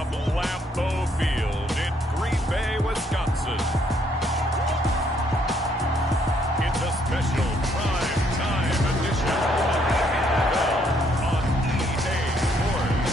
from Lambeau Field in Green Bay, Wisconsin. It's a special prime time edition of the NFL on EA Sports.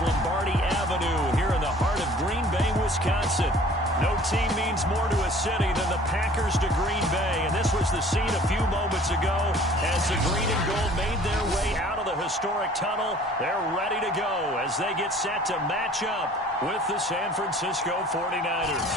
Lombardi Avenue here in the heart of Green Bay, Wisconsin. No team means more to a city than the Packers to Green Bay, and this was the scene a few moments ago as the green and gold made their way out of the historic tunnel. They're ready to go as they get set to match up with the San Francisco 49ers.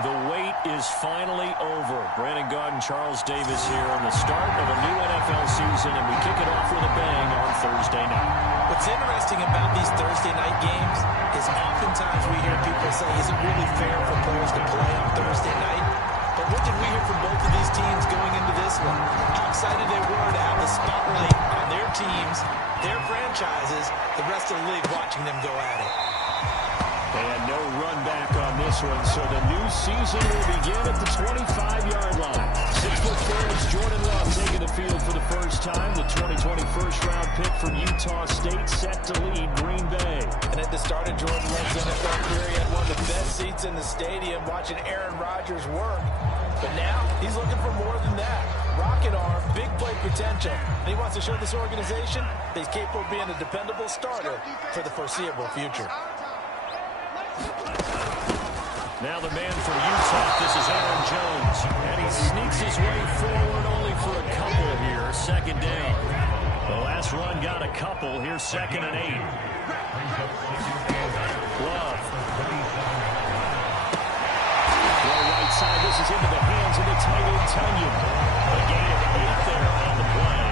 The wait is finally over. Brandon Gaudin, Charles Davis here on the start of a new NFL season, and we kick it off with a bang on Thursday night. What's interesting about these Thursday night games is oftentimes we hear people say, is it really fair for players to play on Thursday night? But what did we hear from both of these teams going into this one? How excited they were to have the spotlight on their teams, their franchises, the rest of the league watching them go at it. And no run back on this one, so the new season will begin at the 25-yard line. 6'4" is Jordan Love taking the field for the first time. The 2020 first-round pick from Utah State set to lead Green Bay. And at the start of Jordan Love's NFL career, he had one of the best seats in the stadium watching Aaron Rodgers work. But now he's looking for more than that. Rocket arm, big play potential. And he wants to show this organization that he's capable of being a dependable starter for the foreseeable future. Now the man from Utah, this is Aaron Jones. And he sneaks his way forward only for a couple here. Second down. The last run got a couple. Here's 2nd and 8. Love. Well, right side, this is into the hands of the tight end, Tunyon. A gain of 8 there on the play.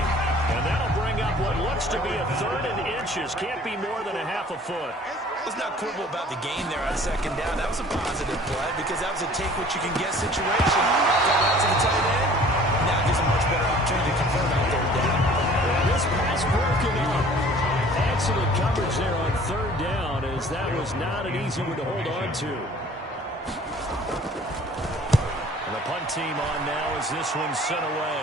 And that'll bring up what looks to be a 3rd and inches. Can't be more than a half a foot. Let's not quibble about the gain there on 2nd down. That was a positive play because that was a take-what-you-can-get situation. Got out to the tight end. Now gives a much better opportunity to convert on 3rd down. This pass broken up. Excellent coverage there on 3rd down, as that was not an easy one to hold on to. And the punt team on now as this one's sent away.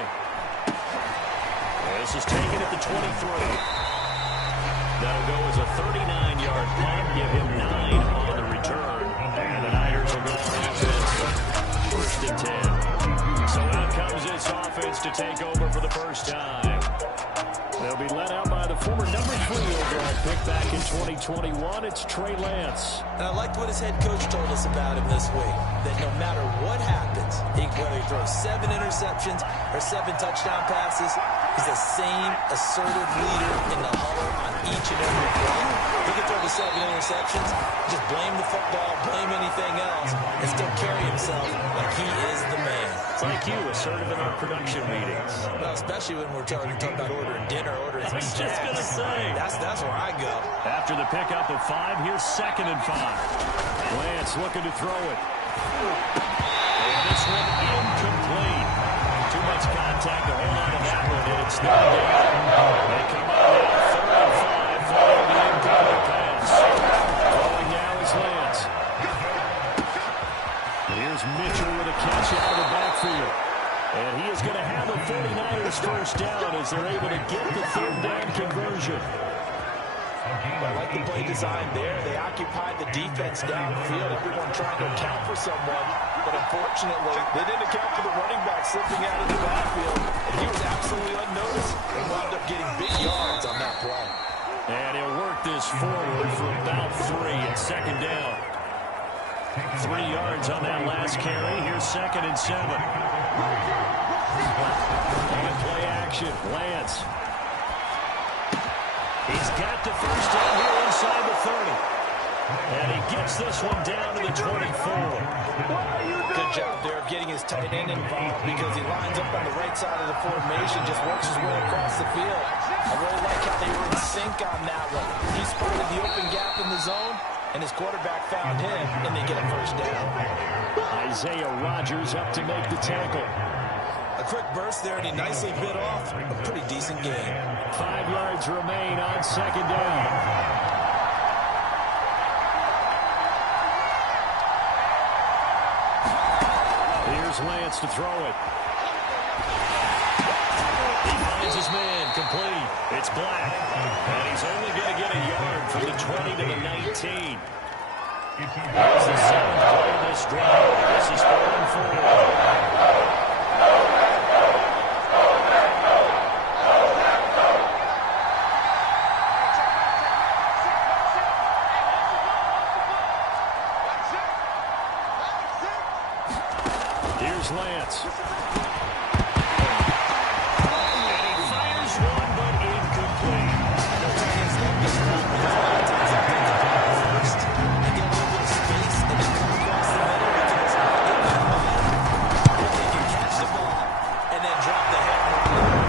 This is taken at the 23. That'll go as a 39-yard punt, give him 9 on the return. And the Niners will go for offense. 1st and 10. So out comes this offense to take over for the first time. They'll be led out by the former number 3 overall pick back in 2021. It's Trey Lance. And I liked what his head coach told us about him this week, that no matter what happens, whether he throws 7 interceptions or 7 touchdown passes, he's the same assertive leader in the huddle on each and every play. He can throw the 7 interceptions, just blame the football, blame anything else, and still carry himself like he is the man. It's like you, assertive in our production meetings. Well, especially when we're talking about ordering dinner, ordering I was just going to say. That's where I go. After the pickup of 5, here's 2nd and 5. Lance looking to throw it. And this one incomplete. Too much contact to hold on to that one, and it's third down. They come out now, 3rd and 5, following the incomplete pass. Throwing now is Lance. Here's Mitchell with a catch out of the backfield. And he is going to have the 49ers first down as they're able to get the 3rd down conversion. I like the play design there. They occupied the defense downfield. Everyone trying to account for someone. But unfortunately, they didn't account for the running back slipping out of the backfield. And he was absolutely unnoticed and wound up getting big yards on that play. And he'll work this forward for about 3 at 2nd down. 3 yards on that last carry. Here's 2nd and 7. And play action. Lance. He's got the first down here inside the 30. And he gets this one down to the 24. Good job there of getting his tight end involved because he lines up on the right side of the formation, just works his way across the field. I really like how they were in sync on that one. He spotted the open gap in the zone, and his quarterback found him, and they get a first down. Isaiah Rodgers up to make the tackle. A quick burst there, and he nicely bit off a pretty decent game. 5 yards remain on second down. Here's Lance to throw it. He finds his man, complete. It's Black. And he's only going to get a yard from the 20 to the 19. Here's the 7th play of this drive. This is 4th and 4. Here's Lance. And he fires one, but incomplete. First, they get a little bit of space, and then come across the middle because in my mind, they can catch the ball and then drop the hammer.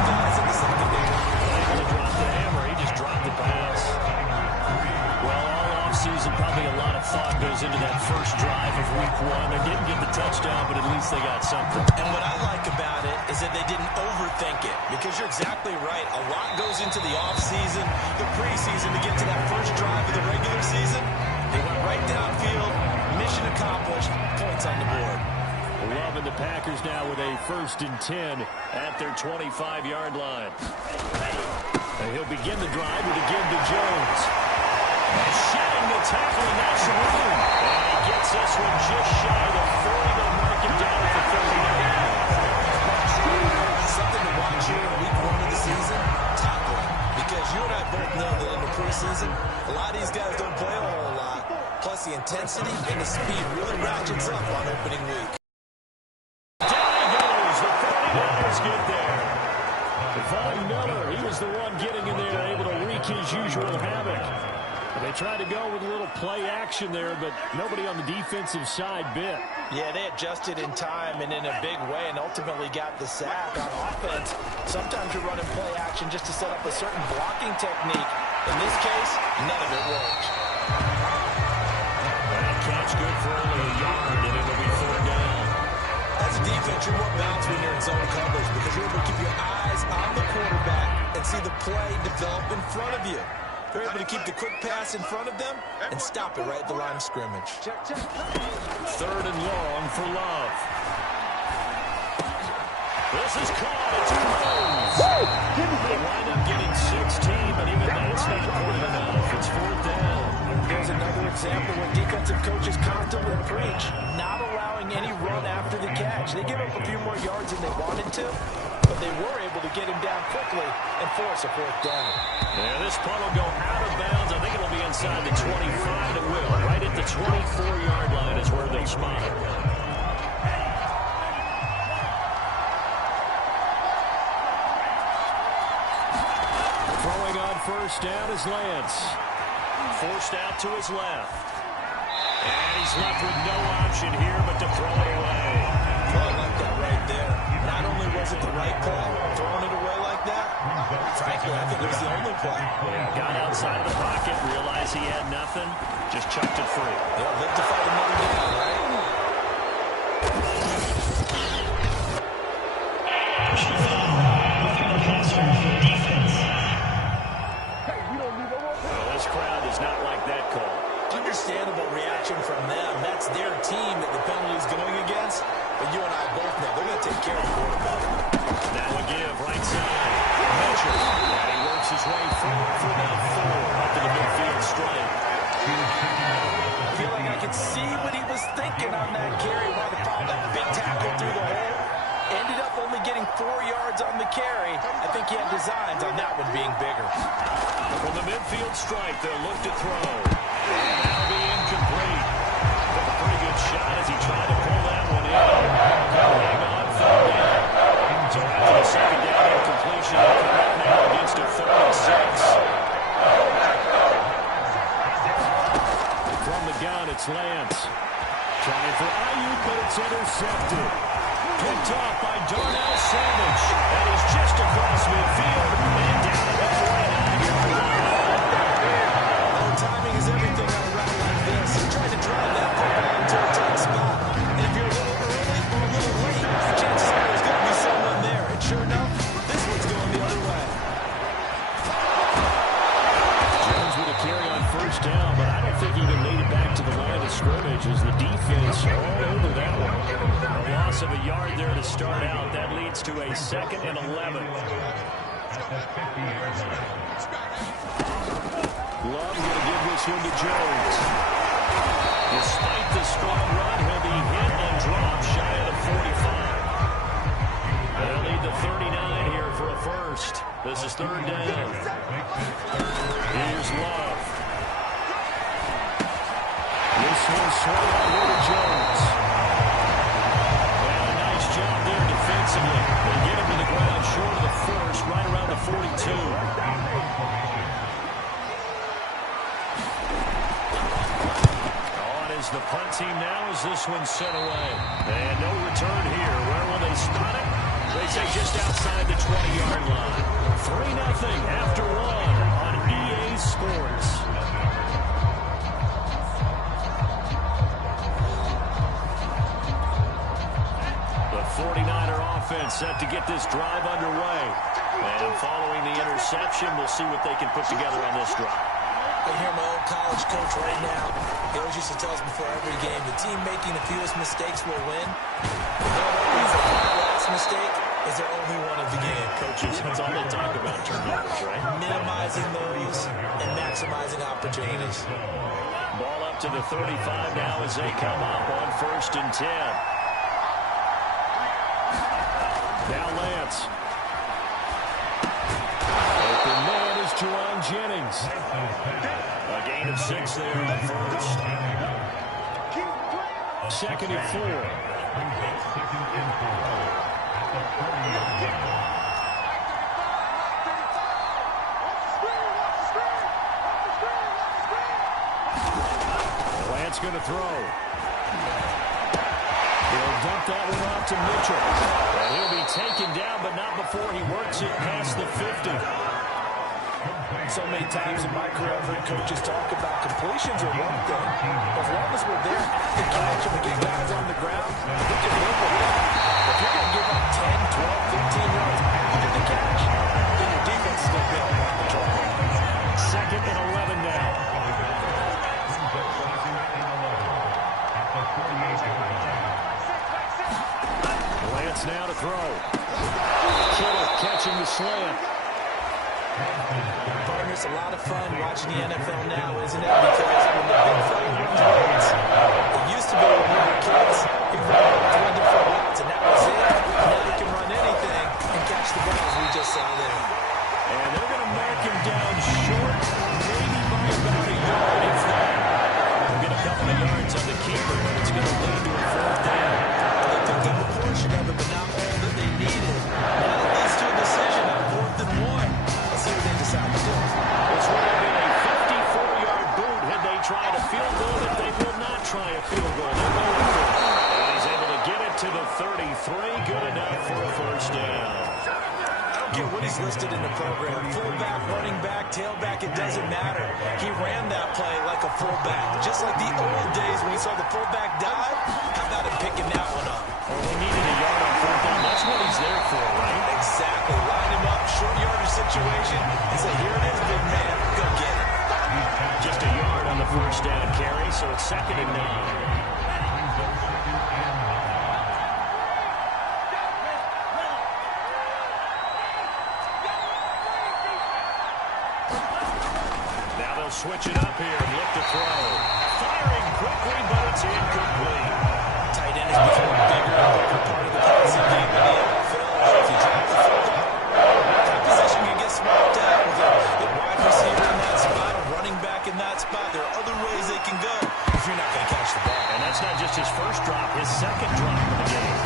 Guys in the secondary. Able to drop the hammer. He just dropped the pass. Well, all offseason, probably a lot of thought goes into that first drive of week 1. They didn't get the touchdown, but at least they got something. And what I like about it is that they didn't overthink it, because you're exactly right. A lot goes into the offseason, the preseason to get to that first drive of the regular season. They went right downfield, mission accomplished, points on the board. Loving the Packers now with a 1st and 10 at their 25-yard line. And he'll begin the drive with a give to Jones. Shedding the tackle, and that's room. And he gets this one just shy of the 40. They'll mark him down at the 39. Something to watch here in week 1 of the season, tackling. Because you and I both know that in the preseason, a lot of these guys don't play a whole lot. Plus the intensity and the speed really ratchets up on opening week. Down he goes. The 49ers get there. Von Miller, he was the one getting in there, able to wreak his usual havoc. They tried to go with a little play action there, but nobody on the defensive side bit. Yeah, they adjusted in time and in a big way and ultimately got the sack on offense. Sometimes you're running play action just to set up a certain blocking technique. In this case, none of it worked. That catch good for only a yard, and it'll be 4th down. As a defense, you're more balanced when you're in zone coverage because you're able to keep your eyes on the quarterback and see the play develop in front of you. They're able to keep the quick pass in front of them and stop it right at the line of scrimmage. 3rd and long for Love. This is caught. It's Rose. They wind up getting 16, but even that's not quite enough. It's 4th down. There's another example where defensive coaches constantly preach, not allowing any run after the catch. They give up a few more yards than they wanted to, but they were able to get him down quickly and force a 4th down. Yeah, this punt will go out of bounds. I think it'll be inside the 25. It will. Right at the 24-yard line is where they'll spot it. Throwing on 1st down is Lance. Forced out to his left. And he's left with no option here but to throw it away. Well, I like that right there. Not only was it the right play, throwing it away like that, frankly, I think it was the only play. Yeah, got outside of the pocket, realized he had nothing, just chucked it free. They'll live to fight another down, right? Well, this crowd does not like that call. Understandable reaction from them. That's their team that the penalty is going against. But you and I both know they're going to take care of the quarterback. Now a give, right side. Mitchell. And he works his way forward for about 4 up to the midfield stripe. I feel like I could see what he was thinking on that carry. Might have found that big tackle through the hole. Ended up only getting 4 yards on the carry. I think he had designs on that one being bigger. From the midfield stripe, they'll look to throw. And that'll be incomplete. Took a pretty good shot as he tried to pull that one in. Hang on, third down. So after the 2nd down incompletion, they'll come up now against a 3rd and 6. slants. Trying for Ayuk, but it's intercepted. Picked off by Darnell Savage. That is just across midfield and down at the 49-yard line. Well, timing is everything on a route like this. You're trying to drive that football into a tight spot. And if you're a little early or a little late, chances are there's going to be someone there. And sure enough, this one's going the other way. Jones with a carry on first down, but I don't think he even made it back to the line of scrimmage as the defense all over that one. A loss of a yard there to start out. That leads to a 2nd and 11. Love going to give this one to Jones. Despite the strong run, he'll be hit and dropped shy of the 45. They'll need the 39 here for a first. This is 3rd down. Here's Love. This one swung over to Jones. And a nice job there defensively. They get him to the ground short of the first, right around the 42. On is the punt team now as this one's sent away. And no return here. Where will they spot it? They say just outside the 20-yard line. 3-0 after 1 on EA Sports. The 49er offense set to get this drive underway. And following the interception, we'll see what they can put together on this drive. I hear my old college coach right now. He always used to tell us before every game, the team making the fewest mistakes will win. The last mistake is their only one of the game. Coaches, that's all they talk about, turnovers, right? Minimizing those and maximizing opportunities. Ball up to the 35 now as they come up on 1st and 10. Now Lance. Open man is Jerron Jennings. A gain of 6 there in the first. 2nd and 4. Lance going to throw. He'll dump that one off to Mitchell. And he'll be taken down, but not before he works it past the 50. So many times in my career, I've heard coaches talk about completions are one thing. As long as we're there to catch and we get guys on the ground, we can live with that. If you're going to give up 10, 12, 15 yards after the catch, then your defense is going to be able to control. 2nd and 11 now. Lance now to throw. Kittle catching the slant. Partner, it's a lot of fun watching the NFL now, isn't it? Because when the big fella runs routes, it used to be when we were kids, he ran 24 routes, and that was it. Now he can run anything and catch the ball, as we just saw there. And they're going to mark him down short, maybe by about a yard, if that. We'll get a couple of yards on the keeper, but it's going to lead to a 4th down. They picked up a portion of it, but not all that they needed. Now it leads to a decision on 4th and 1. Let's see what they decide to do. This would have been a 54-yard boot had they tried a field goal, but they will not try a field goal. They're going for it. And he's able to get it to the 33. Good enough for a 1st down. Get what he's listed in the program. Fullback, running back, tailback, it doesn't matter. He ran that play like a fullback. Just like the old days when we saw the fullback dive. How about him picking that one up? Well, they needed a yard on 4th down. That's what he's there for, right? Exactly. Line him up, short yardage situation, and say, here it is, big man. Go get it. Just a yard on the 1st down carry, so it's 2nd and 9. Switch it up here and look to throw. Firing quickly, but it's incomplete. Tight end has become a bigger and bigger part of the passing game in the NFL. If you drop the football, that position can get swapped out with a wide receiver in that spot, a running back in that spot. There are other ways they can go if you're not going to catch the ball. And that's not just his first drop, his 2nd drop of the game.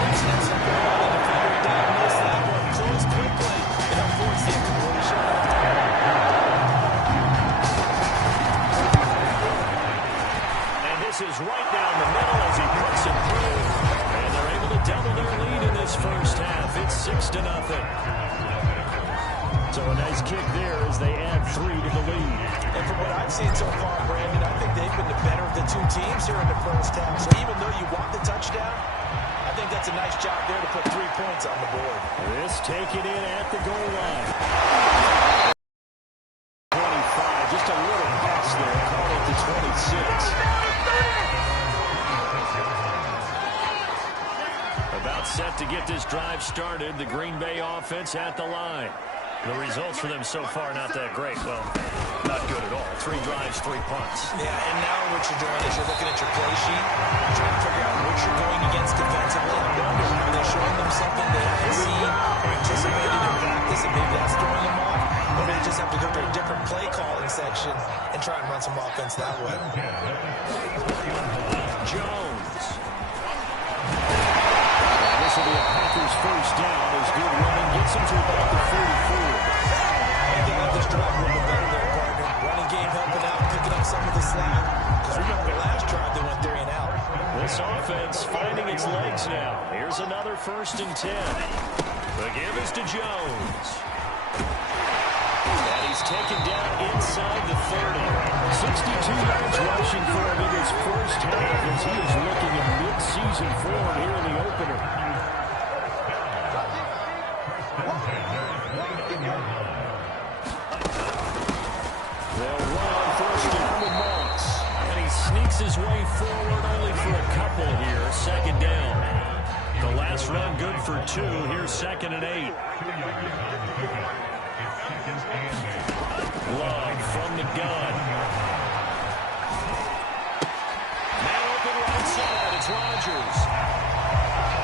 That's not something wrong. And if you diagnose that one, close quickly, and avoids the incompletion. 6-0. So a nice kick there as they add 3 to the lead. And from what I've seen so far, Brandon, I think they've been the better of the two teams here in the first half. So even though you want the touchdown, I think that's a nice job there to put 3 points on the board. This taken in at the goal line. 25, just a little pass there. Call it the 26. About set to get this drive started. The Green Bay offense at the line. The results for them so far not that great. Well, not good at all. 3 drives, 3 punts. Yeah, and now what you're doing is you're looking at your play sheet, trying to figure out what you're going against defensively. I wonder, are they showing them something they haven't seen or anticipated in practice, and maybe that's throwing them off? Or they just have to go to a different play calling section and try and run some offense that way. Jones. This will be a Packers first down as good running gets him to about the 44. They let this drive a little bit better there, partner. Running game helping out, picking up some of the slack. Because remember the last drive they went 3 and out. This offense finding its legs now. Here's another 1st and 10. The give is to Jones. And he's taken down inside the 30. 62 yards rushing for him in his first half as he is looking in mid-season form here in the opener. They'll run 1st down with Moss. And he sneaks his way forward only for a couple here. 2nd down. The last run good for 2. Here's 2nd and 8. Love from the gun. Man open right side. It's Rodgers.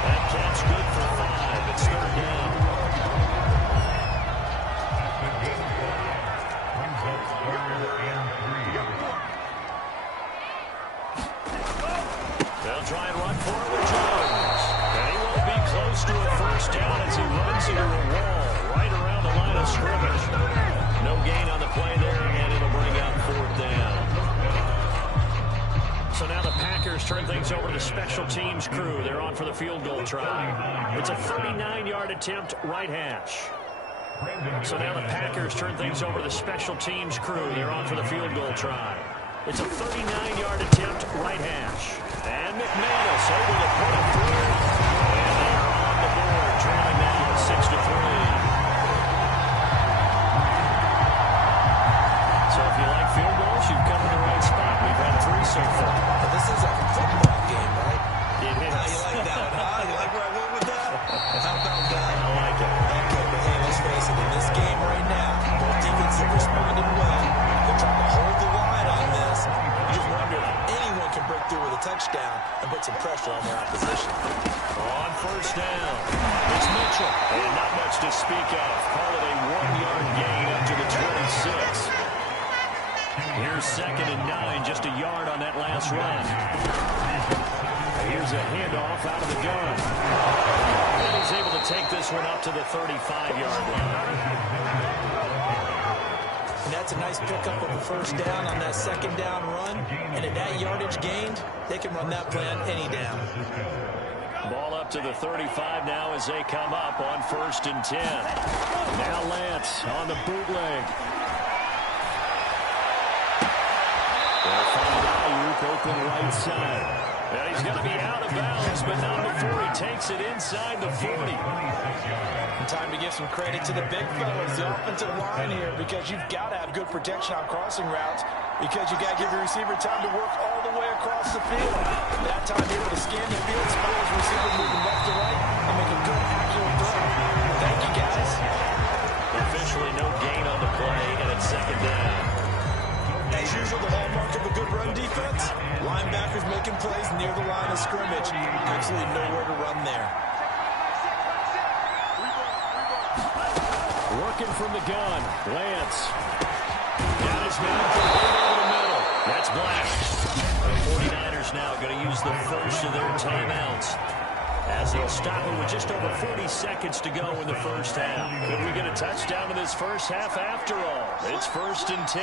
That catch good for 5. It's 3rd down. They'll try and run for it with Jones. And he won't be close to a 1st down as he runs into a wall right around the line of scrimmage. No gain on the play there, and it'll bring out 4th down. So now the Packers turn things over to the special teams crew. They're on for the field goal try. It's a 39-yard attempt, right hash. So now the Packers turn things over to the special teams crew. They're on for the field goal try. It's a 39-yard attempt, right hash. And McManus able to put it through. And they're on the board, trailing now 6-3. So if you like field goals, you've come to the right spot. We've had 3 so far. But this is a football game, right? It is. How you like that one, huh? You like where I went with that? How about that? I like it. Okay, but hey, let's face it. In this game right now, both defenses have responded well. They're trying to hold the line on this. You just wonder if anyone can break through with a touchdown and put some pressure on their opposition. On 1st down, it's Mitchell. And not much to speak of. Call it a 1-yard gain up to the 26. Here's 2nd and 9, just a yard on that last run. Here's a handoff out of the gun. And he's able to take this one up to the 35-yard line. And that's a nice pickup of a 1st down on that 2nd down run. And at that yardage gained, they can run that play on any down. Ball up to the 35 now as they come up on 1st and 10. Now Lance on the bootleg. They'll find Ayuk open right side. And he's going to be out of bounds, but not before he takes it inside the 40. And time to give some credit to the big fellas, the offensive line here, because you've got to have good protection on crossing routes, because you got to give your receiver time to work all the way across the field. That time able to scan the field, spot his receiver moving left to right, and make a good, accurate throw. Thank you, guys. Officially no gain on the play, and it's 2nd down. As usual, the hallmark of a good run defense, linebackers making plays near the line of scrimmage. Absolutely nowhere to run there. Working from the gun, Lance. Got his man right over the middle. That's Black. The 49ers now going to use the first of their timeouts, as they'll stop it with just over 40 seconds to go in the first half. Could we get a touchdown in this first half after all? It's 1st and 10.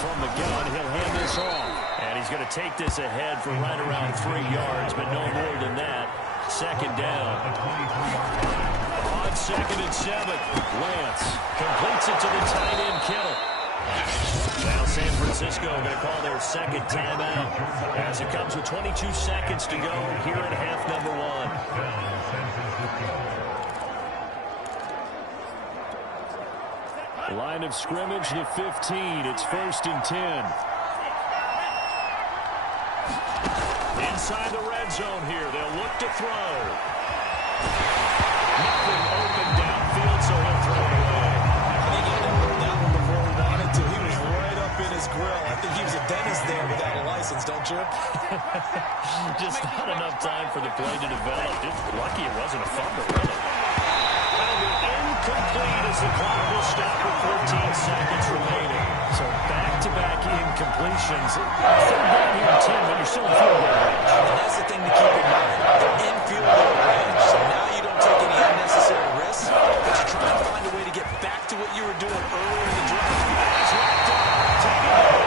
From the gun, he'll hand this off. And he's going to take this ahead for right around 3 yards, but no more than that. 2nd down. 2nd and 7. Lance completes it to the tight end, Kittle. Now San Francisco going to call their 2nd timeout as it comes with 22 seconds to go here in half number 1. Line of scrimmage, the 15. It's 1st and 10. Inside the red zone here. They'll look to throw. Nothing open downfield, so he'll throw it away. I think he didn't that one before he wanted to. He was right up in his grill. I think he was a dentist there without a license, don't you? Just not enough time for the play to develop. Just lucky it wasn't a fumble, really. That'll be incomplete as the clock will stop with 14 seconds remaining. So back-to-back incompletions. 3rd down here at 10, but you're still in field goal range. And that's the thing to keep in mind. They're in field goal range, so now you don't take any unnecessary risks, but you try and find a way to get back to what you were doing earlier in the drive. That's locked up. Take it back.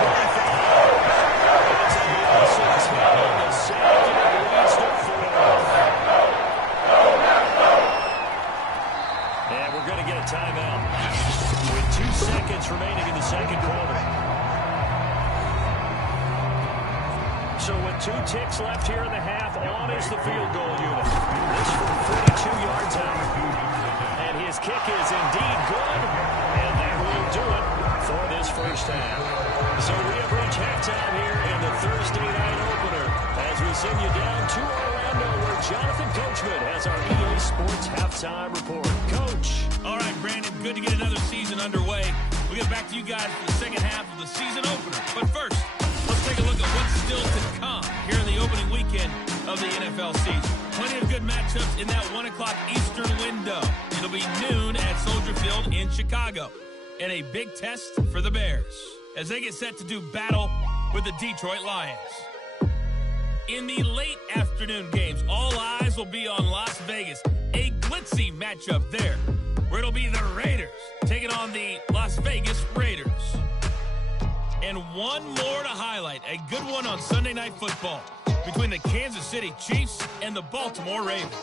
25. It's a Wilson's hit on the sack, and it leads to 4. And we're going to get a timeout with 2 seconds remaining in the 2nd quarter. So with 2 ticks left here in the half, on is the field goal unit. This from 42 yards out. And his kick is indeed good. And that will do it for this first half. So we have reached halftime here in the Thursday night opener as we send you down to Orlando where Jonathan Coachman has our EA Sports halftime report. Coach. All right, Brandon, good to get another season underway. We'll get back to you guys for the second half of the season opener. But first, let's take a look at what's still to come here in the opening weekend of the NFL season. Plenty of good matchups in that 1 o'clock Eastern window. It'll be noon at Soldier Field in Chicago. And a big test for the Bears as they get set to do battle with the Detroit Lions. In the late afternoon games, all eyes will be on Las Vegas. A glitzy matchup there, where it'll be the Raiders taking on the Las Vegas Raiders. And one more to highlight, a good one on Sunday Night Football between the Kansas City Chiefs and the Baltimore Ravens.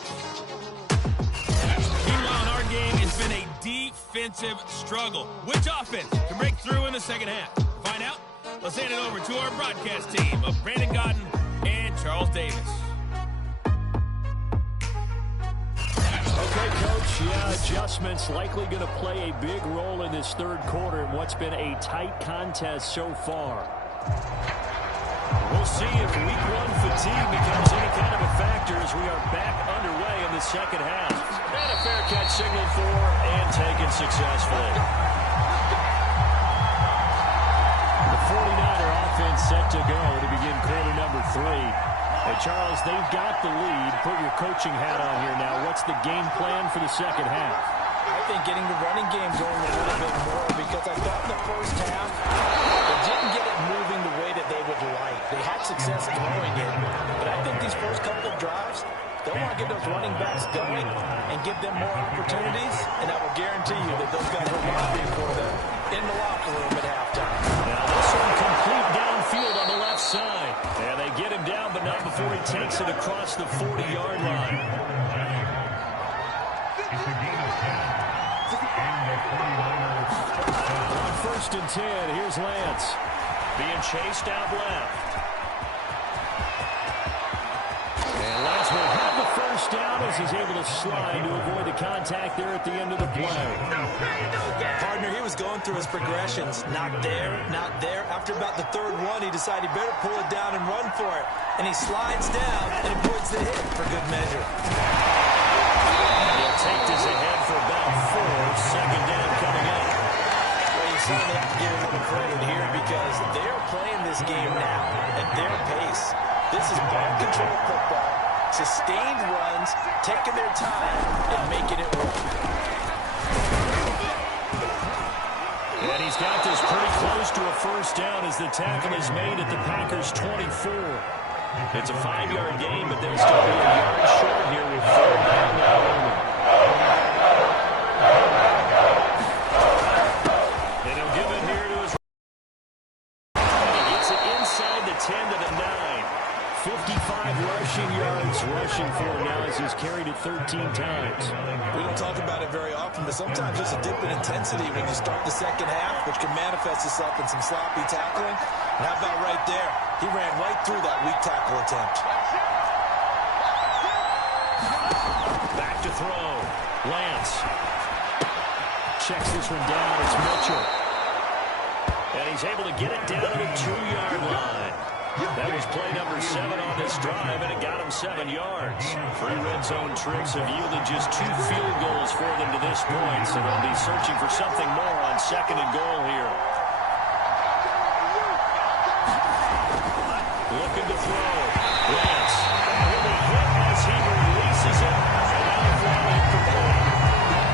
Meanwhile, in our game, it's been a defensive struggle. Which offense can break through in the second half? To find out, let's hand it over to our broadcast team of Brandon Godden and Charles Davis. Okay, Coach, adjustments likely going to play a big role in this 3rd quarter in what's been a tight contest so far. We'll see if week 1 fatigue becomes any kind of a factor as we are back underway in the second half. And a fair catch signaled for and taken successfully. The 49er offense set to go to begin quarter number 3. Hey, Charles, they've got the lead. Put your coaching hat on here now. What's the game plan for the second half? I think getting the running game going a little bit more because I thought in the first half they didn't get it moving the way that they would like. They had success throwing it, but I think these first couple of drives, they want to get those running backs going and give them more opportunities, and I will guarantee you that those guys are lobbying for them in the locker room at halftime. Now this one complete downfield on the left side. And they get him down, but not before he takes it across the 40-yard line. On 1st and 10, here's Lance. Being chased out left. And Lance will have the first down as he's able to slide to avoid the contact there at the end of the play. Partner, he was going through his progressions. Not there, not there. After about the 3rd one, he decided he better pull it down and run for it. And he slides down and avoids the hit for good measure. He'll take this ahead for about 4. 2nd down coming up. Well, you certainly have to give him some credit here because they're playing this game now at their pace. This is ball control football, sustained runs, taking their time, and making it work. And he's got this pretty close to a first down as the tackle is made at the Packers' 24. It's a 5-yard gain, but they'll still be a yard short here with 4th down now. And he'll give it here to his right. He gets it inside the 10 to the 9. 55 rushing yards rushing for him now as he's carried it 13 times. We don't talk about it very often, but sometimes there's a dip in intensity when you start the second half, which can manifest itself in some sloppy tackling. And how about right there? He ran right through that weak tackle attempt. Back to throw. Lance. Checks this one down. It's Mitchell. And he's able to get it down to the 2-yard line. That was play number 7 on this drive, and it got him 7 yards. 3 red zone trips have yielded just 2 field goals for them to this point, so they'll be searching for something more on 2nd and goal here. Looking to throw. Lance. Will be hit as he releases it, and now throw incomplete.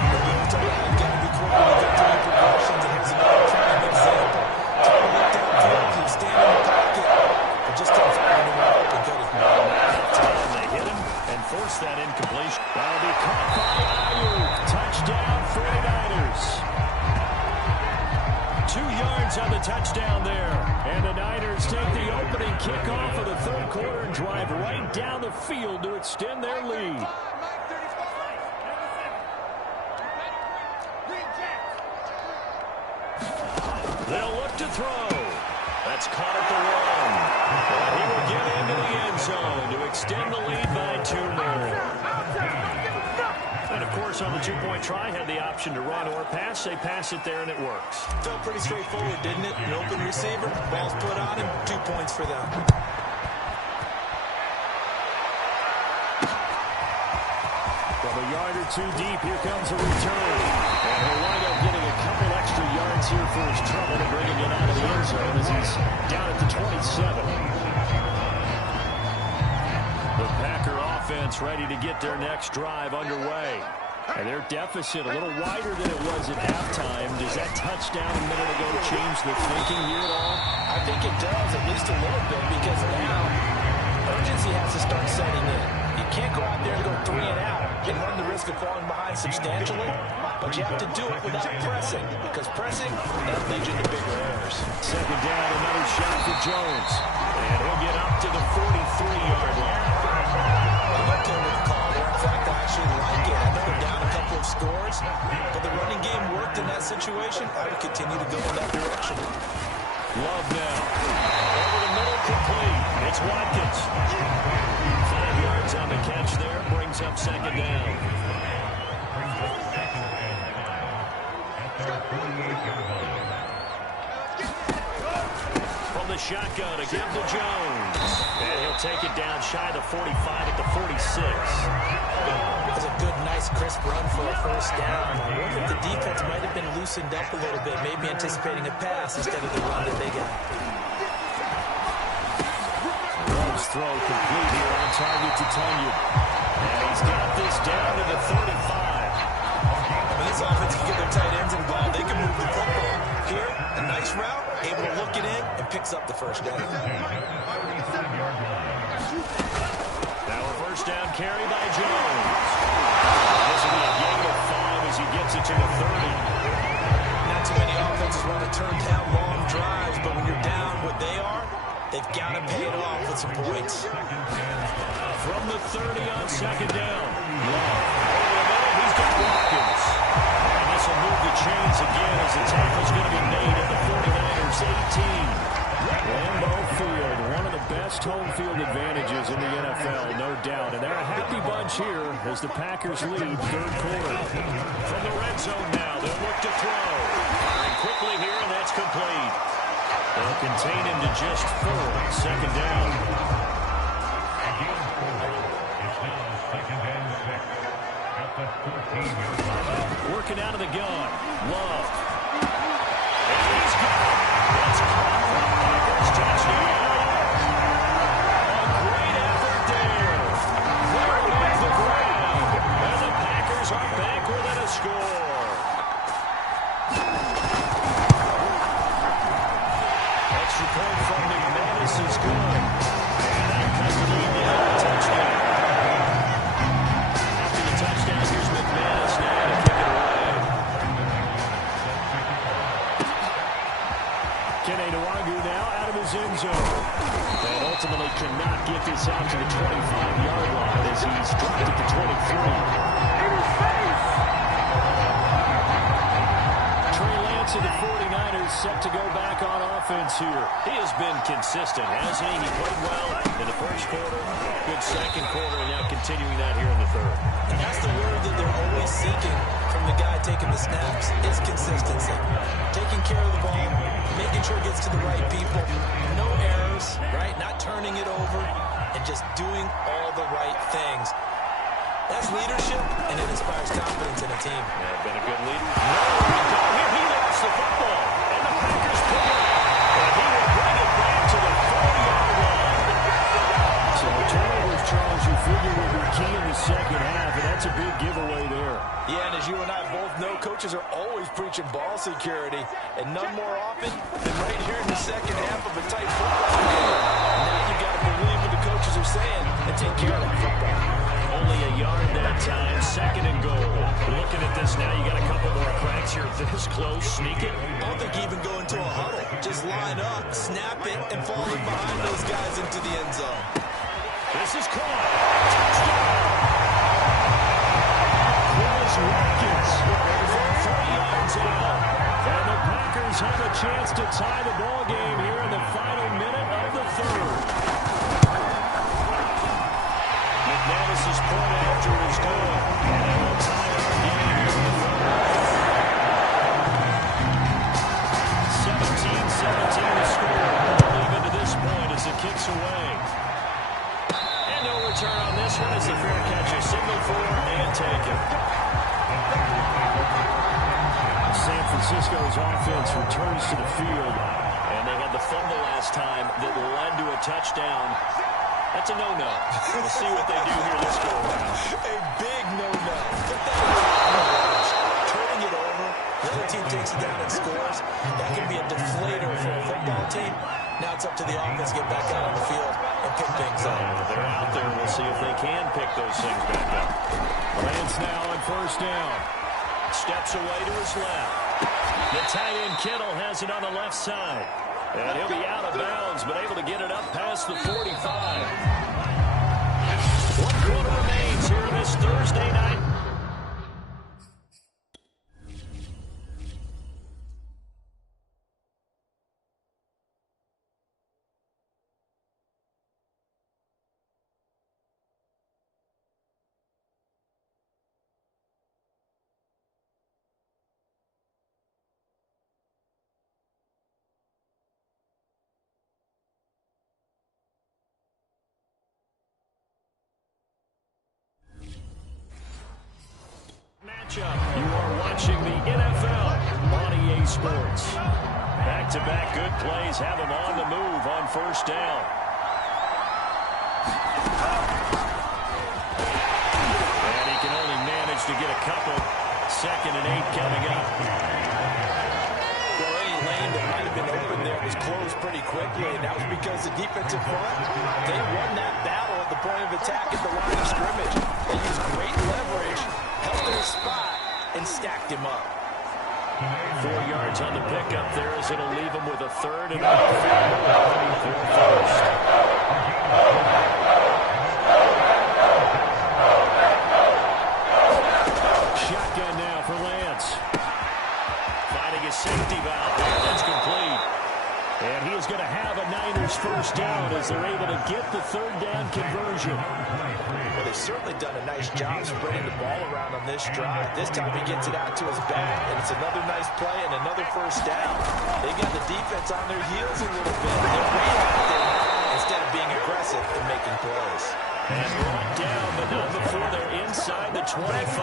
You've got to be quick when you get through progressions, and here's another prime example. Trying to look downfield, he was standing in the pocket. Just couldn't find anyone open, could he? They hit him and forced that incompletion. That'll be caught by Ayuk. Touchdown, 49ers. 2 yards on the touchdown there. And the Niners take the opening kickoff of the 3rd quarter and drive right down the field to extend their lead. They'll look to throw. That's caught at the 1. And he will get into the end zone to extend the lead by 2 more. And, of course, on the 2-point try, had the option to run or pass. They pass it there, and it works. Felt pretty straightforward, didn't it? An open receiver, ball's put on him, 2 points for them. From a yard or 2 deep, here comes a return. And he'll wind up getting a couple extra yards here for his trouble to bringing it out of the end zone as he's down at the 27. The Packer offense ready to get their next drive underway. And their deficit a little wider than it was at halftime. Does that touchdown a minute ago change the thinking here at all? I think it does, at least a little bit, because now urgency has to start setting in. You can't go out there and go 3 and out and run the risk of falling behind substantially, but you have to do it without pressing, because pressing, that'll lead you to bigger errors. 2nd down, another shot for Jones. And he'll get up to the 43-yard line. I'm okay with the call there. In fact, I actually like it. I know they're down a couple of scores, but the running game worked in that situation. I would continue to go in that direction. Love now. Over the middle, complete. It's Watkins. 5 yards on the catch there. Brings up 2nd down. From the shotgun, again to Jones. And he'll take it down shy of the 45 at the 46. That's a good, nice, crisp run for a 1st down. I wonder if the defense might have been loosened up a little bit, maybe anticipating a pass instead of the run that they got. Love's throw complete here on target to Tunyon. And he's got this down to the 35. When this offense can get their tight ends involved, they can move the football. Here, a nice route, able to look it in, and picks up the 1st down. Now a 1st down carry by Jones. This will be a gain of 5 as he gets it to the 30. Not too many offenses want to turn down long drives, but when you're down what they are, they've got to pay it off with some points. From the 30 on 2nd down. Love. He's got Watkins. And this will move the chains again as the tackle's going to be made at the 49ers 18. Lambeau Field, one of the best home field advantages in the NFL, no doubt. And they're a happy bunch here as the Packers lead 3rd quarter. From the red zone now, they'll look to throw. Firing quickly here, and that's complete. They'll contain him to just 4. 2nd down. Working out of the gun. Love. And he's got it. That's caught for the Packers. Touchdown. A great effort there. Cleared off the ground. And the Packers are back within a score. Extra point from McManus is good. And that cuts the lead down to a touchdown. After the touchdown, here's McManus now to kick it away. Kenny Nwangu now out of his end zone. And ultimately cannot get this out to the 25-yard line. as he's dropped at the 23. Of the 49ers set to go back on offense here. He has been consistent, hasn't he? He played well in the first quarter, good second quarter, and now continuing that here in the third. And that's the word that they're always seeking from the guy taking the snaps is consistency. Taking care of the ball, making sure it gets to the right people, no errors, right? Not turning it over, and just doing all the right things. That's leadership, and it inspires confidence in a team. Yeah, been a good leader. Here he lost the football, and the Packers pick it up. And he will bring it back to the 4-yard line. So the turnovers, Charles, you figure will be key in the second half, and that's a big giveaway there. Yeah, and as you and I both know, coaches are always preaching ball security, and none more often than right here in the second half of a tight football game. Now you got to believe what the coaches are saying and take care of that football. Only a yard that time, second and goal. Looking at this now, you got a couple more cracks here. This close, sneak it. I don't think even go into a huddle. Just line up, snap it, and fall in behind those guys into the end zone. This is caught. Touchdown. Chris Watkins for 3 yards out. And the Packers have a chance to tie the ball game here in the final minute of the third. McManus's point after is good, and it will tie our game here in the third. 17-17 the score. Even to this point as it kicks away. And no return on this one as the fair catch is signaled for and taken. San Francisco's offense returns to the field, and they had the fumble last time that led to a touchdown. That's a no-no. We'll see what they do here this go around. A big no-no. Put that in. Turning it over. The other team takes it down and scores. That can be a deflator for a football team. Now it's up to the offense to get back out on the field and pick things up. They're out there. We'll see if they can pick those things back up. Lance now on first down. Steps away to his left. The tight end Kittle has it on the left side. And he'll be out of bounds, but able to get it up past the 45. 1 quarter remains here this Thursday night. Matchup. You are watching the NFL on EA Sports. Back-to-back good plays have them on the move on first down. And he can only manage to get a couple. 2nd and 8 coming up. Well, any lane that might have been open there was closed pretty quickly, and that was because the defensive front, they won that battle at the point of attack at the line of scrimmage. They used great leverage, held their spot, and stacked him up. 4 yards on the pickup there as it'll leave him with a third and about 4 first. Shotgun now for Lance. Finding his safety valve there. That's complete. And he is going to have a Niners first down as they're able to get the third down conversion. Well, they've certainly done a nice job spreading the ball around on this drive. This time he gets it out to his back, and it's another nice play and another first down. They got the defense on their heels a little bit. They're reacting instead of being aggressive and making plays. And brought down, but not before they're inside the 25.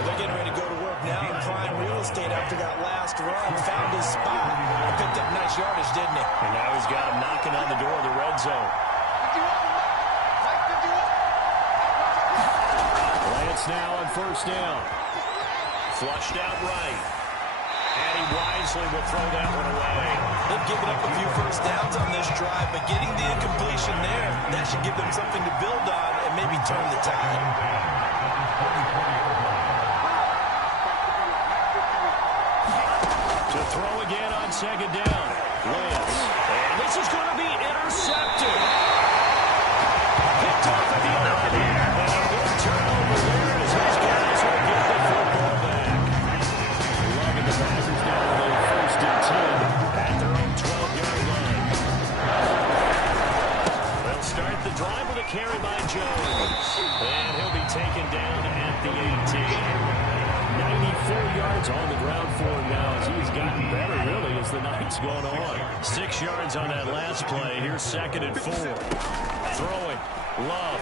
They're getting ready to go to work now in prime real estate after that last run. Found his spot. And picked up nice yardage, didn't he? And now he's got him knocking on the door of the red zone. Lance now on first down. Flushed out right. And he wisely will throw that one away. They've given up a few first downs on this drive, but getting the incompletion there, that should give them something to build on and maybe turn the tide. To throw again on second down. Lance. And this is going to be intercepted. Picked off at the other at the 18. 94 yards on the ground for him now as he's gotten better, really, as the night's gone on. 6 yards on that last play. Here's 2nd and 4. Throwing. Love.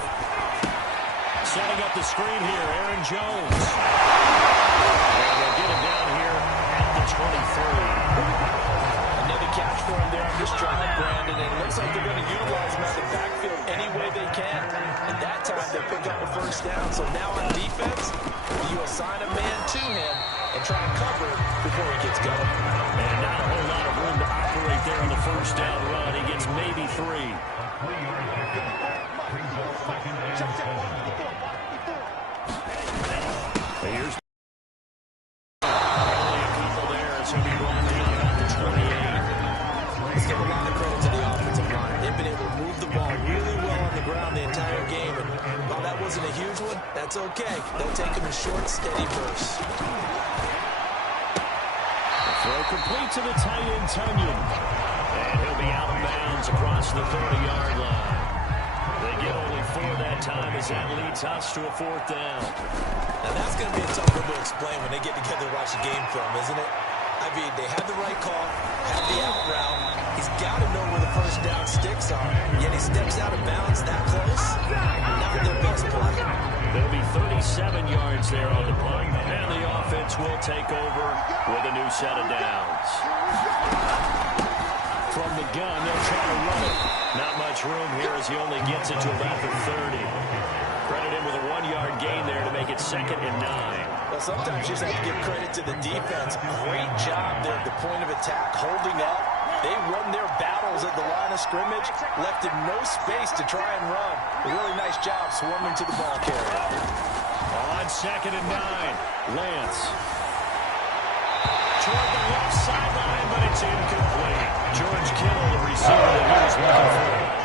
Setting up the screen here. Aaron Jones. And they'll get him down here at the 23. Another catch for him there on this drive, Brandon. And it looks like they're going to utilize him out of the backfield any way they can. And that time they pick up a first down. So now on defense, you assign a man to him and try and cover him before he gets going. And not a whole lot of room to operate there on the first down run. He gets maybe 3. Here's only a couple there as he'll be brought down at the 28. Let's give a lot of credit to the offensive line. They've been able to move the ball really well on the ground the entire game. And while that wasn't a huge one, that's okay. They'll take them in short, steady bursts. Throw complete to the tight end, Tunyon. And he'll be out of bounds across the 30-yard line. They get only 4 that time as that leads us to a 4th down. Now that's going to be a tough one to explain when they get together and watch the game film, isn't it? I mean, they had the right call, had the out route. He's got to know where the first down sticks are, yet he steps out of bounds that close. Not their best play. There'll be 37 yards there on the punt, and the offense will take over with a new set of downs. From the gun, they'll try to run it. Not much room here as he only gets it to about the 30. Credit him with a 1-yard gain there to make it 2nd and 9. Well, sometimes you just have to give credit to the defense. Great job there at the point of attack, holding up. They won their battles at the line of scrimmage, left him no space to try and run. A really nice job swarming to the ball carrier. On 2nd and 9, Lance. Toward the left sideline, but it's incomplete. George Kittle, the receiver that he was looking for.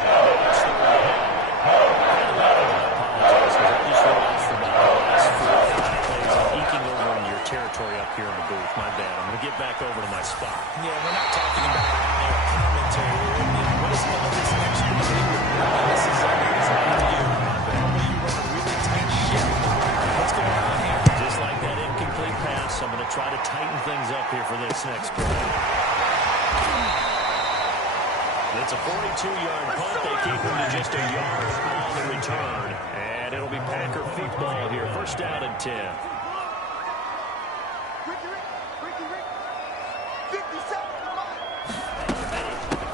Territory up here in the booth. My bad. I'm going to get back over to my spot. Yeah, we're not talking about commentary. What is all this extra maneuver? This is on you. Normally you run a really tight ship. What's going on here? Just like that incomplete pass, I'm going to try to tighten things up here for this next play. It's a 42-yard punt. They keep him to just a yard on the return. And it'll be Packer football here. First down and 10.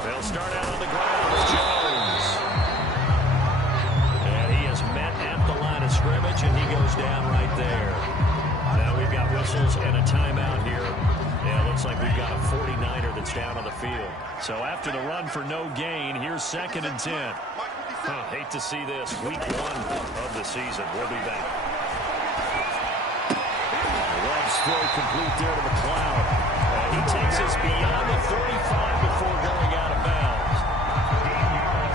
They'll start out on the ground with Jones. And he is met at the line of scrimmage, and he goes down right there. Now we've got whistles and a timeout here. Yeah, it looks like we've got a 49er that's down on the field. So after the run for no gain, here's 2nd and 10. Hate to see this. Week 1 of the season. We'll be back. Love's throw complete there to McLeod. He takes us beyond the 35 before going out of bounds.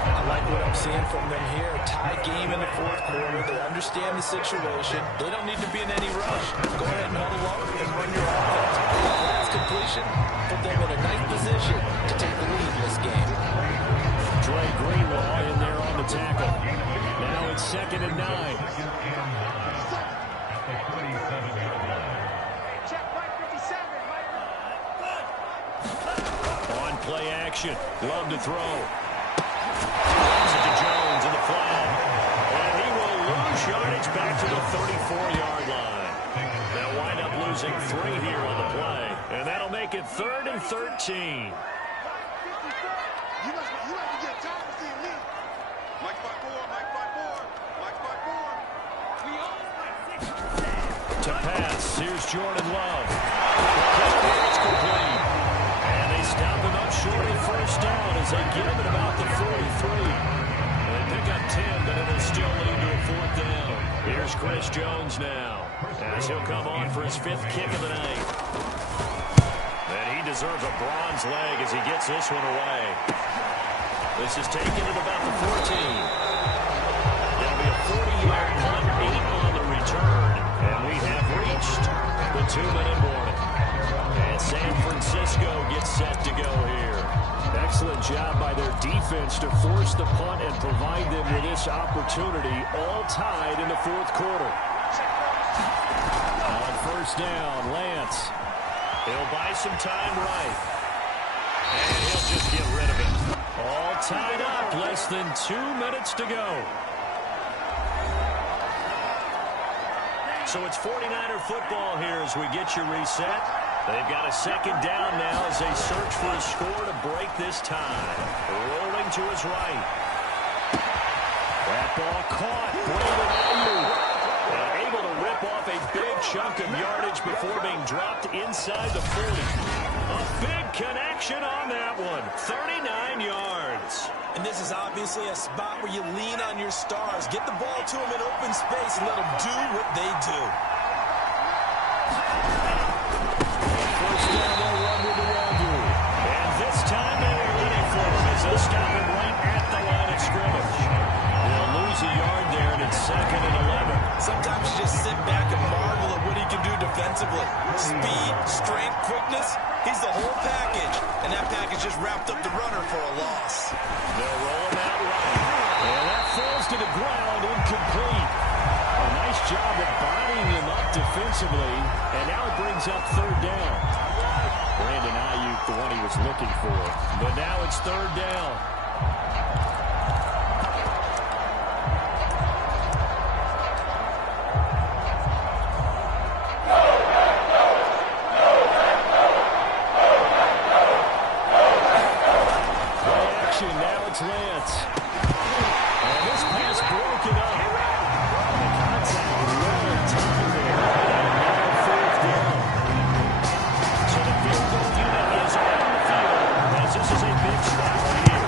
I like what I'm seeing from them here. A tie game in the 4th quarter. They understand the situation. They don't need to be in any rush. Go ahead and huddle up and run your offense. Last completion put them in a nice position to take the lead in this game. Dre Greenlaw in there on the tackle. Now it's 2nd and 9. Play action. Love to throw. Throws it to Jones in the flat. And he will lose yardage back to the 34-yard line. They'll wind up losing 3 here on the play. And that'll make it 3rd and 13. To pass. Here's Jordan Love. It's complete. And they stop him up short of first down as they get him at about the 43. They pick up 10, but it'll still lead to a 4th down. Here's Chris Jones now as he'll come on for his 5th kick of the night. And he deserves a bronze leg as he gets this one away. This is taken at about the 14. It'll be a 40-yard punt, 8 on the return. And we have reached the 2-minute warning. And San Francisco gets set to go here. Excellent job by their defense to force the punt and provide them with this opportunity, all tied in the 4th quarter. down. Lance. He'll buy some time right. And he'll just get rid of it. All tied up. Less than 2 minutes to go. So it's 49er football here as we get you reset. They've got a second down now as they search for a score to break this tie. Rolling to his right. That ball caught. Brandon Ayuk. Able to rip off a big chunk of yardage before being dropped inside the 40. A big connection on that one. 39 yards. And this is obviously a spot where you lean on your stars. Get the ball to them in open space and let them do what they do. First down, they'll run with the Andrew. And this time they are ready for him as they'll stop him right at the line of scrimmage. They'll lose a yard there, and it's 2nd and 11. Sometimes you just sit back and marvel at what he can do defensively. Speed, strength, quickness, he's the whole package. And that package just wrapped up the runner for a loss. They'll roll him out right. And that falls to the ground, incomplete. A nice job of bodying him up defensively. And now it brings up 3rd down. Brandon Ayuk, the one he was looking for. But now it's 3rd down. Now it's Lance. And this pass broken up. The contact well timed there. And now 4th down. So the field goal unit is on the field as this is a big stop here.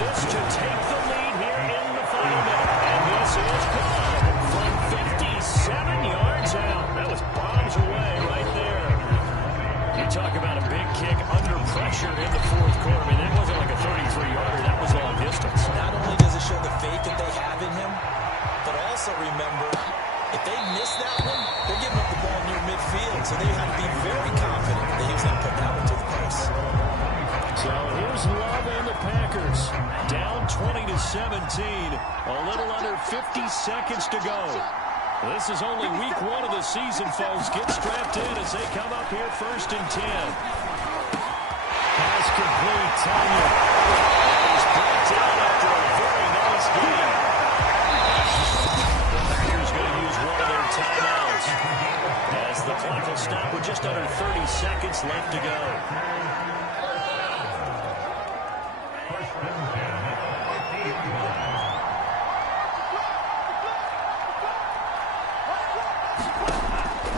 This to take the lead here in the final minute. And this is good from 57 yards out. That was bombs away right there. You talk about a big kick under pressure in the 4th quarter. I mean, that wasn't like a 33-yarder. That was long distance. Not only does it show the faith that they have in him, but also remember, if they miss that one, they're giving up the ball near midfield. So they have to be very confident that he was going to put that one to the post. So here's Love and the Packers. Down 20-17. A little under 50 seconds to go. This is only week 1 of the season, folks. Get strapped in as they come up here 1st and 10. Pass complete. Tanya. He's brought down after a very nice game. The Packers going to use one of their timeouts as the clock will stop with just under 30 seconds left to go.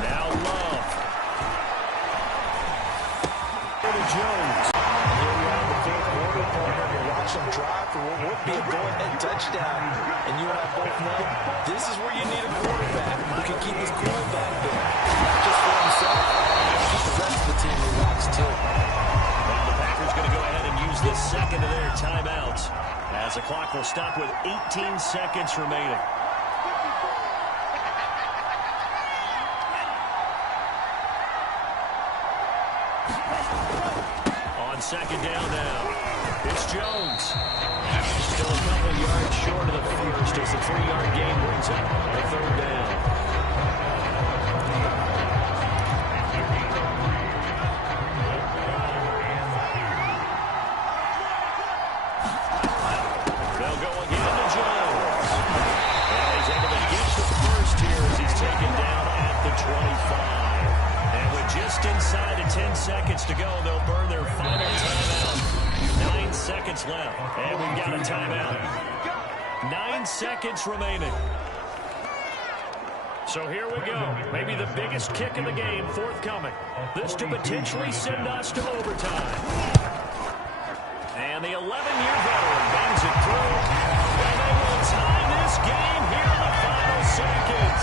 Now Love. Jones. Here we are in the 4th quarter, partner. You watch them drive for what would be a go-ahead touchdown. And you and I both know this is where you need a quarterback who can keep his cool back there. Not just for himself, but keep the rest of the team relaxed too. Now the Packers going to go ahead and use the 2nd of their timeouts as the clock will stop with 18 seconds remaining. On 2nd down now, it's Jones. Still a couple yards short of the first as the 3-yard gain brings up the 3rd down. They'll go again to Jones. And he's able to get the first here as he's taken down at the 25. And with just inside of 10 seconds to go, they'll burn their final timeout. 9 seconds left. And we've got a timeout. 9 seconds remaining. So here we go. Maybe the biggest kick in the game forthcoming. This to potentially send us to overtime. And the 11-year veteran bangs it through. And they will tie this game here in the final seconds.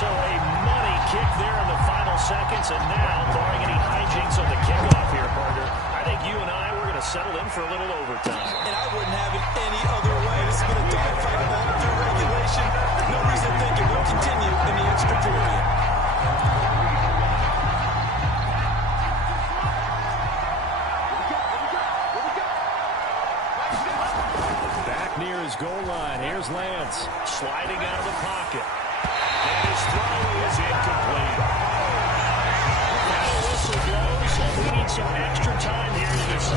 So a money kick there in the final seconds. And now, barring any hijinks on the kickoff here, partner, I think you and I, we're going to settle in for a little overtime. And I wouldn't have it any other way. This has been a dogfight all through regulation. No reason to think it will continue in the extra period. Back near his goal line. Here's Lance sliding out of the pocket. And his throw is incomplete. some extra time here in this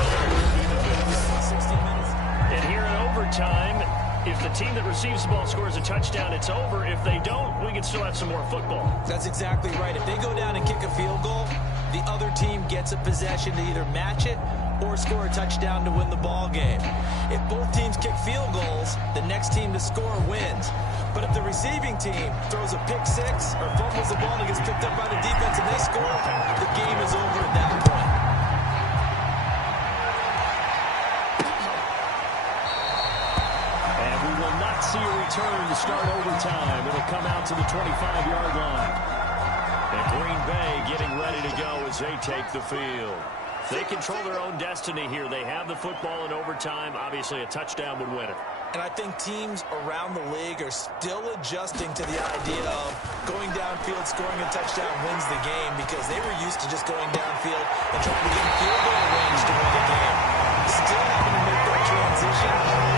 60 minutes. And here in overtime, if the team that receives the ball scores a touchdown, it's over. If they don't, we can still have some more football. That's exactly right. If they go down and kick a field goal, the other team gets a possession to either match it or score a touchdown to win the ball game. If both teams kick field goals, the next team to score wins. But if the receiving team throws a pick six or fumbles the ball and gets picked up by the defense and they score, the game is over at that point. And we will not see a return to start overtime. It'll come out to the 25-yard line. And Green Bay getting ready to go as they take the field. They control their own destiny here. They have the football in overtime. Obviously, a touchdown would win it. And I think teams around the league are still adjusting to the idea of going downfield, scoring a touchdown wins the game, because they were used to just going downfield and trying to get field goal range to win the game. Still having to make that transition.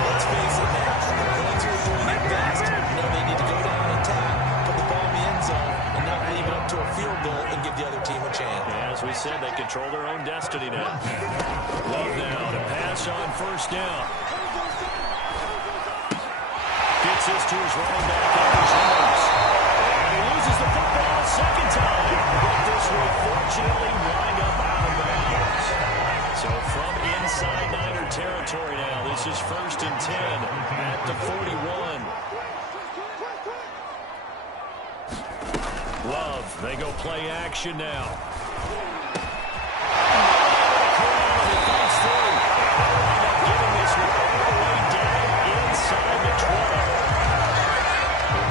Let's face it now, the ones who are doing it best know they need to go down and attack, put the ball in the end zone, and not leave it up to a field goal and give the other team a chance. Yeah, as we said, they control their own destiny now. Love now to pass on first down. Gets this to his running back, Andrew Jones. And he loses the football a second time. But this will fortunately wind up out of bounds. So from inside Niner territory now, this is 1st and 10 at the 41. Love, they go play action now. Giving this one all the way down inside the 12.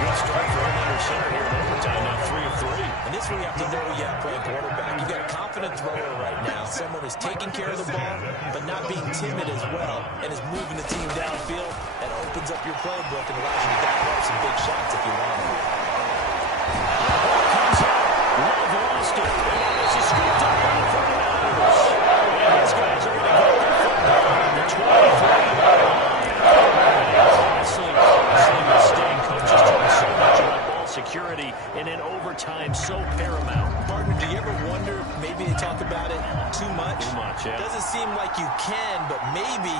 Good start for him under center here in overtime, now 3 of 3. And this is where you have to know you have playing quarterback. You've got a confident thrower right now, someone who's taking care of the ball, but not being timid as well, and is moving the team downfield. That opens up your playbook and allows you to back up some big shots if you want. Comes out. Love lost it. And now this is scooped up by the 49ers. And these guys are going to get their football on the 23. Costly mistake. Coaches talk so much about ball security and in overtime so paramount. Partner, do you ever wonder, maybe they talk about it too much? Too much, yeah. Doesn't seem like you can, but maybe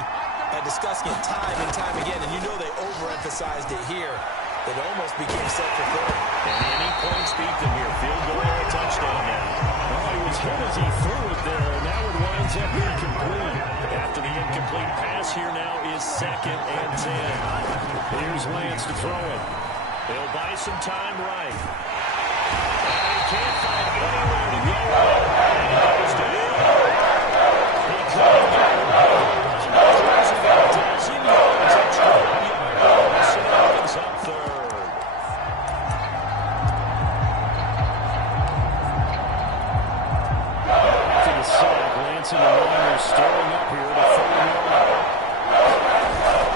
by discussing it time and time again, and you know they overemphasized it here, it almost became self-fulfilling. And any points beat them here. Field goal or a touchdown now. Well, he was hit as he threw it there, and now it winds up incomplete. After the incomplete pass, here now is 2nd and 10. Here's Lance to throw it. They'll buy some time right. And he can't find anywhere to go. And he goes down. He couldn't get it. Throws it back to Zim yards at 12 yards. So that opens up 3rd. To the sack, Lance and the Niners stirring up here to 3rd and long.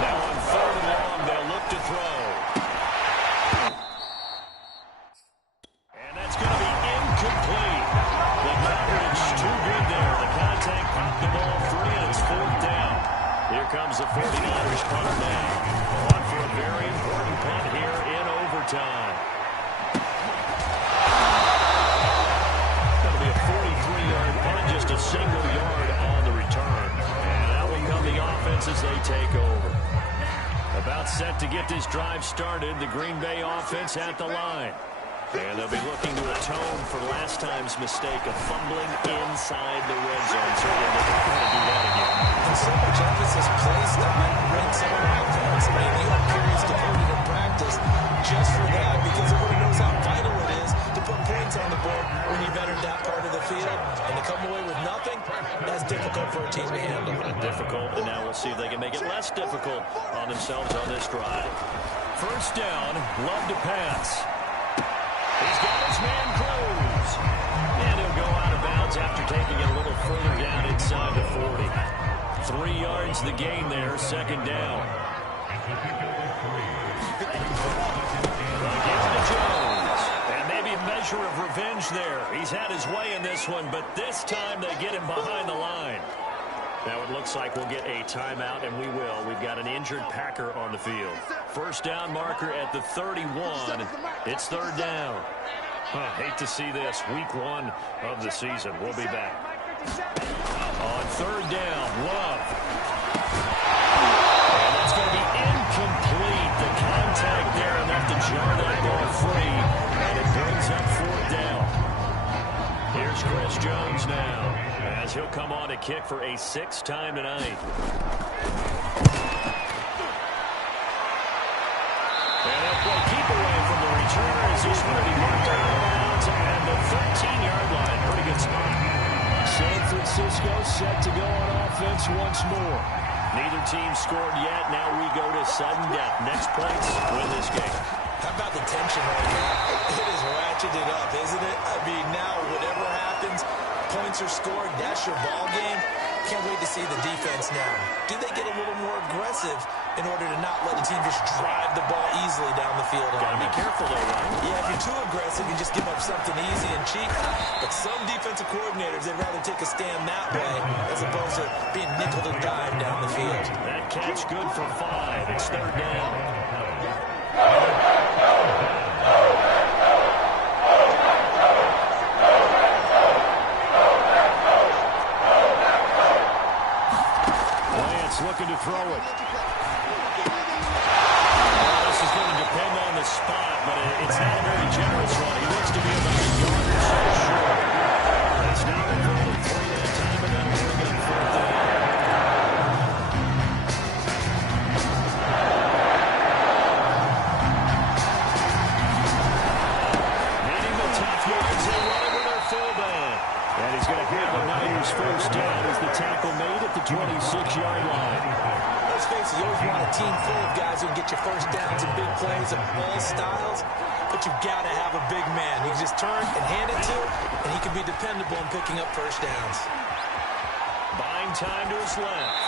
Now on 3rd and long, they'll look to throw. And that's going to be incomplete. The coverage too good there. The contact popped the ball free, and it's 4th down. Here comes the 49ers punt now. On for a very important punt here in overtime. That'll be a 43-yard punt, just a single yard on the return. And out will come the offense as they take over. About set to get this drive started, the Green Bay offense at the line. And they'll be looking to atone for last time's mistake of fumbling inside the red zone. So they're looking to do that again. And so much emphasis placed on red zone offense. I mean, you have periods devoted in practice just for that, because everyone knows how vital it is to put points on the board when you've entered that part of the field. And to come away with nothing, that's difficult for a team to handle. Difficult, and now we'll see if they can make it less difficult on themselves on this drive. First down, Love to pass. He's got his man close. And he'll go out of bounds after taking it a little further down inside the 40. 3 yards the gain there, 2nd down. Gives it to Jones. And maybe a measure of revenge there. He's had his way in this one, but this time they get him behind the line. Now it looks like we'll get a timeout, and we will. We've got an injured Packer on the field. First down marker at the 31. It's 3rd down. Hate to see this. Week 1 of the season. We'll be back. On third down, Love. And that's going to be incomplete. The contact there enough to jar that ball free. And it brings up fourth down. Here's Chris Jones now, as he'll come on to kick for a 6th time tonight. And they'll play keep away from the return as he's going to be marked out of bounds at the 13-yard line. Pretty good spot. San Francisco set to go on offense once more. Neither team scored yet. Now we go to sudden death. Next points win this game. How about the tension right now? It is ratcheted up, isn't it? I mean, now whatever happens, points are scored, that's your ball game. Can't wait to see the defense now. Do they get a little more aggressive in order to not let the team just drive the ball easily down the field? Gotta be careful though, right? Yeah, if you're too aggressive, you just give up something easy and cheap. But some defensive coordinators, they'd rather take a stand that way as opposed to being nickel and dime down the field. That catch good for 5. It's third down. Looking to throw it. Well, this is going to depend on the spot, but it's not a very generous one. He looks to be about a yard or so short. It's not been rolling 3 that time, but that'll bring up fourth down. Needing the tough yards, they run it with their fullback. And he's going to have the Niners first down as the tackle made at the 26-yard line. Let's face it, you always want a team full of guys who can get you first downs and big plays of all styles, but you've got to have a big man. You can just turn and hand it to, and he can be dependable in picking up first downs. Buying time to his left.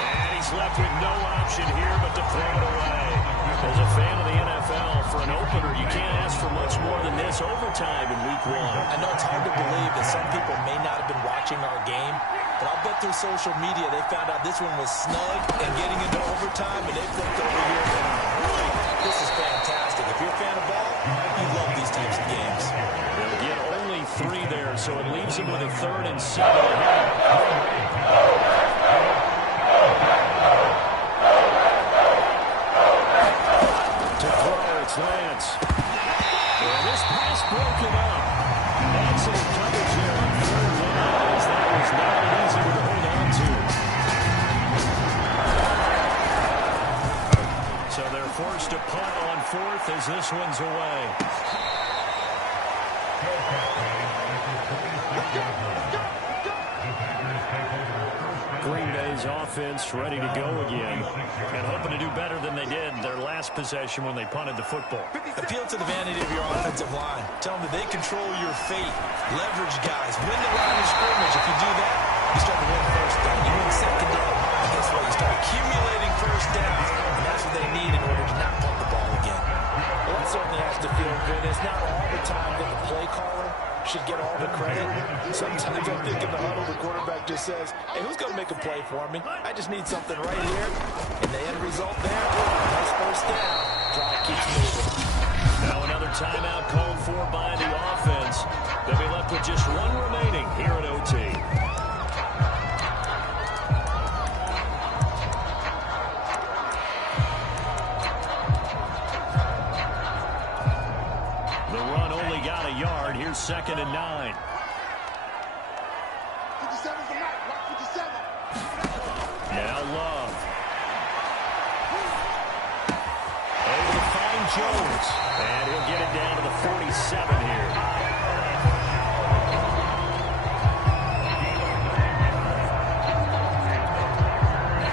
And he's left with no option here but to throw it away. As a fan of the NFL, for an opener, you can't ask for much more than this overtime in week 1. I know it's hard to believe that some people may not have been watching our game, but I'll bet through social media they found out this one was snug and getting into overtime, and they flipped over here and this is fantastic. If you're a fan of ball, you love these types of games. They'll get only 3 there, so it leaves them with a 3rd and 7. Lance. And this pass broken up. Excellent coverage there on third down, as that was not an easy one to hold on to. So they're forced to punt on 4th as this one's away. Green Bay's offense ready to go again and hoping to do better than they did their last possession when they punted the football. Appeal to the vanity of your offensive line. Tell them that they control your fate. Leverage guys. Win the line of scrimmage. If you do that, you start to win first down. You win second down. And guess what? You start accumulating first downs. And that's what they need in order to not punt the ball again. Well, that certainly has to feel good. It's not all the time that the play caller should get all the credit. Sometimes I think in the huddle, the quarterback just says, hey, who's going to make a play for me? I just need something right here. And the end result there, nice first down. Drive keeps moving. Now another timeout called for by the offense. They'll be left with just 1 remaining here at OT. The run only got a yard. Here's 2nd and 9. 57's the mic. Watch 57. Now Love. Able to find Jones. And he'll get it down to the 47 here.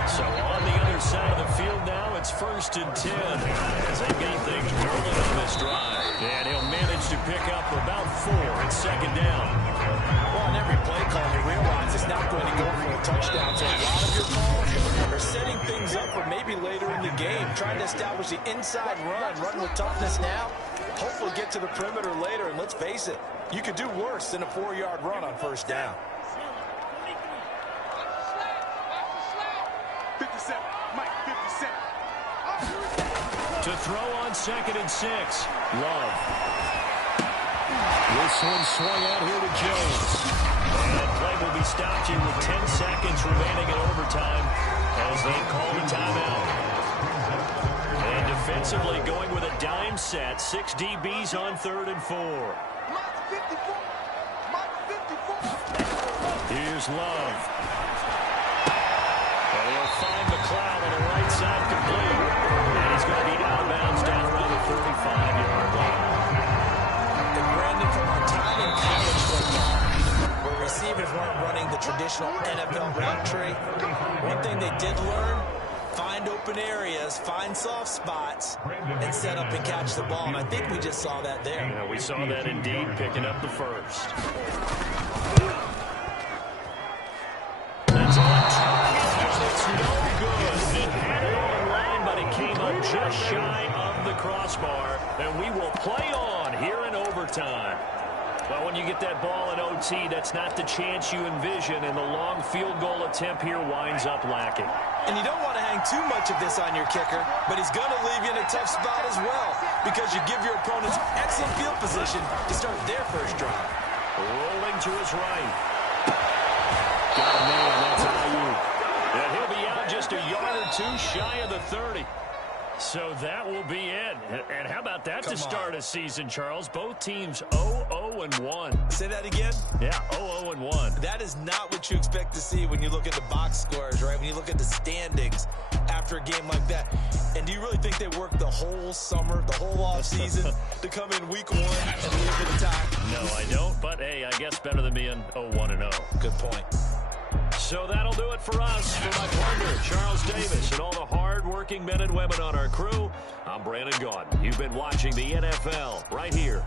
So on the other side of the field now, it's 1st and 10. As they've got things rolling on this drive. And he'll manage to pick up about 4. It's 2nd down. Well, on every play call, you realize it's not going to go for a touchdown. So a lot of your calls are setting things up for maybe later in the game, trying to establish the inside run with toughness now, hopefully get to the perimeter later. And let's face it, you could do worse than a 4-yard run on first down. 57. Mike, 57. To throw on 2nd and 6. Love. With This one swung out here to Jones. And that play will be stopped here with 10 seconds remaining in overtime as they call the timeout. And defensively going with a dime set. 6 DBs on 3rd and 4. Here's Love. And he'll find McLeod on the right side complete. And he's going to be out of bounds down around the 35-yard line. And Brandon, from our time in college football, where receivers weren't running the traditional NFL route tree, one thing they did learn, find open areas, find soft spots, and set up and catch the ball. And I think we just saw that there. Yeah, we saw that indeed, picking up the first. That's on target, and it's no good. It had it on line, but it came up just shy of the crossbar. And we will play on here in overtime. Well, when you get that ball in OT, that's not the chance you envision, and the long field goal attempt here winds up lacking. And you don't want to hang too much of this on your kicker, but he's going to leave you in a tough spot as well, because you give your opponents excellent field position to start their first drive. Rolling to his right. Got a man, that's Ayuk. And he'll be out just a yard or two shy of the 30. So that will be it. And how about that to start a season, Charles? Both teams 0-0-1. Say that again? Yeah, 0-0-1. That is not what you expect to see when you look at the box scores, right? When you look at the standings after a game like that. And do you really think they worked the whole summer, the whole offseason to come in week 1 and leave with a tie? No, I don't. But, hey, I guess better than being 0-1-0. Good point. So that'll do it for us. For my partner, Charles Davis, and all the hard-working men and women on our crew, I'm Brandon Gaudin. You've been watching the NFL right here